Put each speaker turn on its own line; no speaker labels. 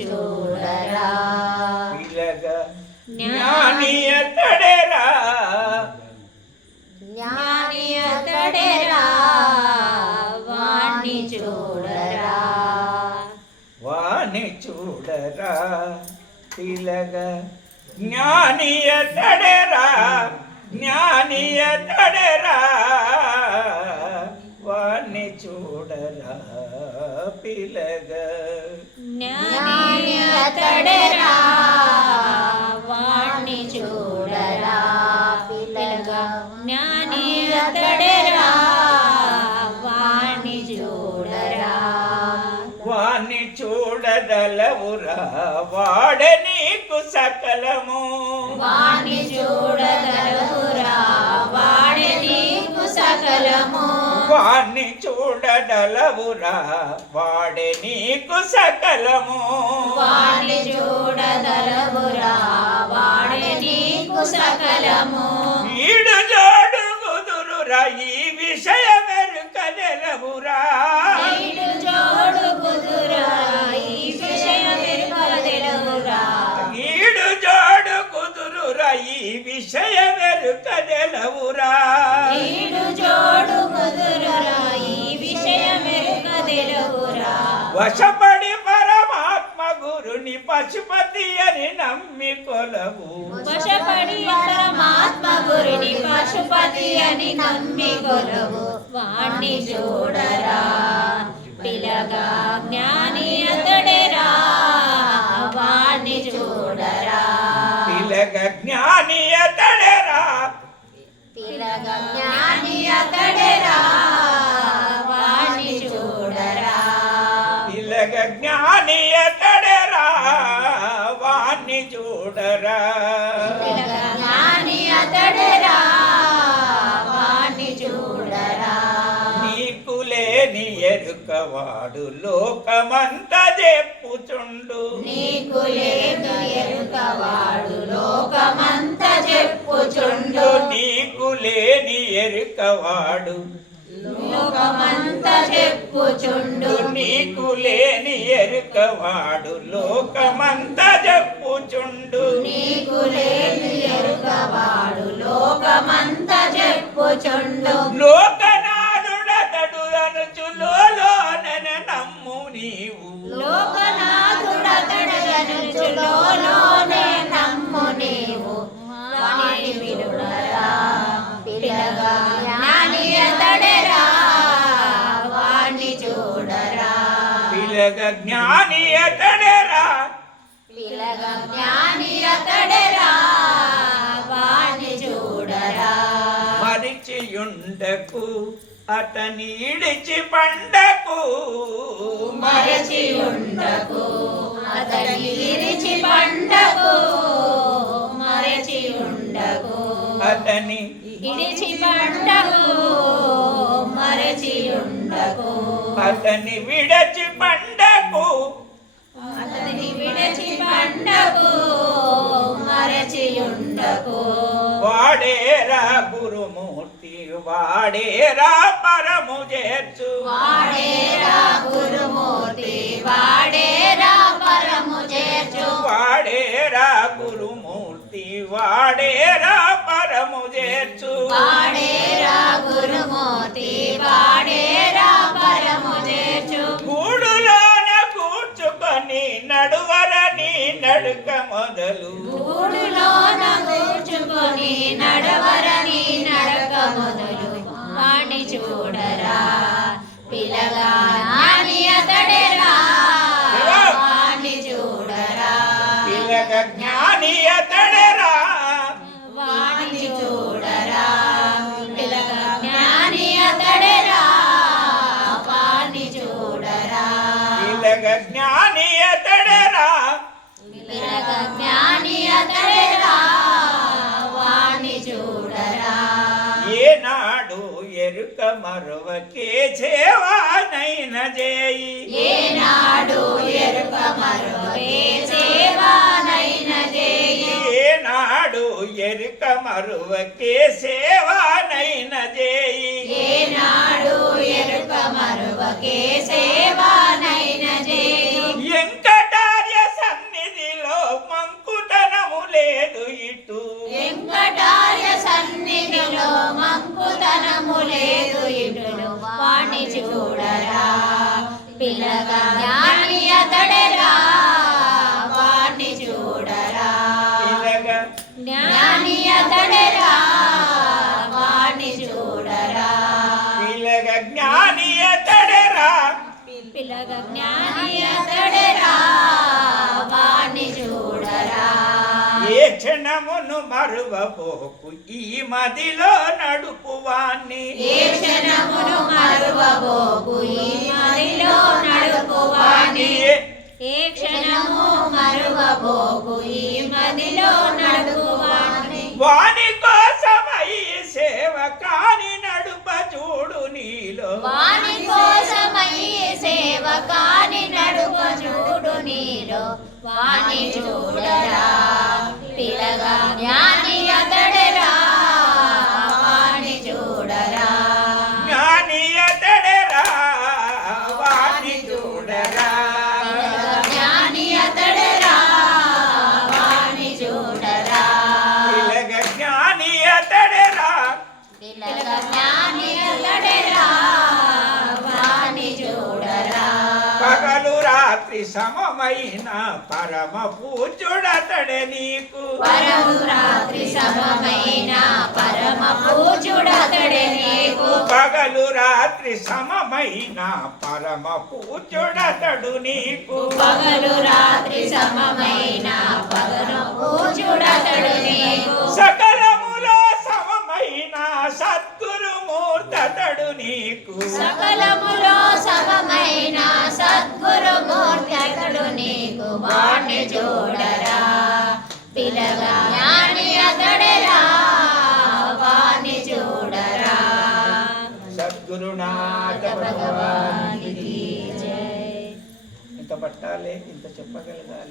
చూడరా.
పిలగ జ్ఞాని అతడేరా
జ్ఞాని అతడేరా వాణ్ణి చూడరా.
వాణి చూడరా. పిలగ జ్ఞాని అతడేరా జ్ఞాని అతడేరా వాణ్ణి చూడరా పిలగ
జ్ఞాని అతడేరా వాణ్ణి చూడరా పిల్లగా జ్ఞాని అతడేరా వాణ్ణి చూడరా
వాణ్ణి చూడదలవురా వాడ నీకు సకలము
వాణ్ణి చూడగలవురా వాడే నీకు సకలము
వాణ్ణి చూడదలవురా వాడే నీకు సకలము.
వాణ్ణి చూడగలవురా వాడే నీకు సకలము.
ఈడు జోడు కుదురురా. ఈ విషయమెరుకదెలవురా.
నీడు జోడు కుదురా ఈ విషయమెరుకదెలవురా.
వశపడి పరమాత్మ గురుని పశుపతి అని నమ్మి కొలవు.
వశపడి పరమాత్మ గురుని పశుపతి అని నమ్మి కొలవు. వాణ్ణి చూడరా పిలగా జ్ఞాని అతడేరా. వాణ్ణి చూడరా.
పిలగ జ్ఞాని
చూడరా.
నీకు లేని ఎరుకవాడు లోకమంత చెప్పుచుండు.
నీకు లేదు ఎరుకవాడు లోకమంత చెప్పుచుండు.
నీకు లేని ఎరుకవాడు
లోకమంత చెప్పుచుండు.
నీకు లేని ఎరుకవాడు లోకమంత చెప్పుచుండు.
నీకు లేదు ఎరుకవాడు లోకమంత చెప్పుచుండు.
లోకనాథుడతడు
పిలగ జ్ఞాని అతడరా
పిలగా జ్ఞాని అతడరా
వాణ్ణి చూడరా.
మరిచియుండకు అతని ఇడిచి పండకు.
మరచి ఉండకు అతని ఇరిచి పండకు. మరచి ఉండకు
అతని
ఇడిచి పండకు. మరచి ఉండకు
అతని విడచి
విడచి పండకు మరచి ఉండకు
వాడేరా గురుమూర్తి వాడేరా పరము చేర్చు.
వాడేరా గురుమూర్తి వాడేరా పరము చేర్చు.
వాడేరా గురుమూర్తి వాడేరా పరము మొదలు ఎరుక మరొవకే చేవానైన చేయి
ఏనాడు ఎరుక మరొకే సేవానైన చేయి
ఏనాడు ఎరుక మరువకే సేవానైన చేయి
ఏనాడు ఎరుక మరొకే సేవానైన చేయి జ్ఞాని అతడరా వాణ్ణి చూడరా.
ఇలాగ.
జ్ఞాని అతడరా వాణ్ణి చూడరా.
ఇలాగ జ్ఞాని అతడరా.
పిల్లగా జ్ఞాని అతడరా వాణ్ణి చూడరా.
ఏ క్షణమును మరువబోకు ఈ మదిలో
ఏ క్షణమును మరువబోకు
వాని కోసమై సేవ కాని నడుప చూడు నీలో.
వాని కోసమై సేవ కాని నడుపు చూడు నీలో. వాణి చూడరా పిలగా జ్ఞాని
రాత్రి సమమైన పరమ పూజుడతడే నీకు.
పరము రాత్రి సమమైన పరమ పూజుడతడే నీకు.
పగలు రాత్రి సమమైన పరమ పూజుడతడు నీకు.
పగలు రాత్రి సమమైన పగలు పూజుడతడు నీకు.
సకలములో సమమైన సద్గురు మూర్తతడు నీకు.
సకలములో సమమైన సద్గురు మూర్తడు నీకు వాణ్ణి చూడరా పిల్లగా జ్ఞాని అతడరా వాణ్ణి చూడరా
సద్గురునాథ భగవానికి ఇంత పట్టాలి ఇంత చెప్పగలగాలి.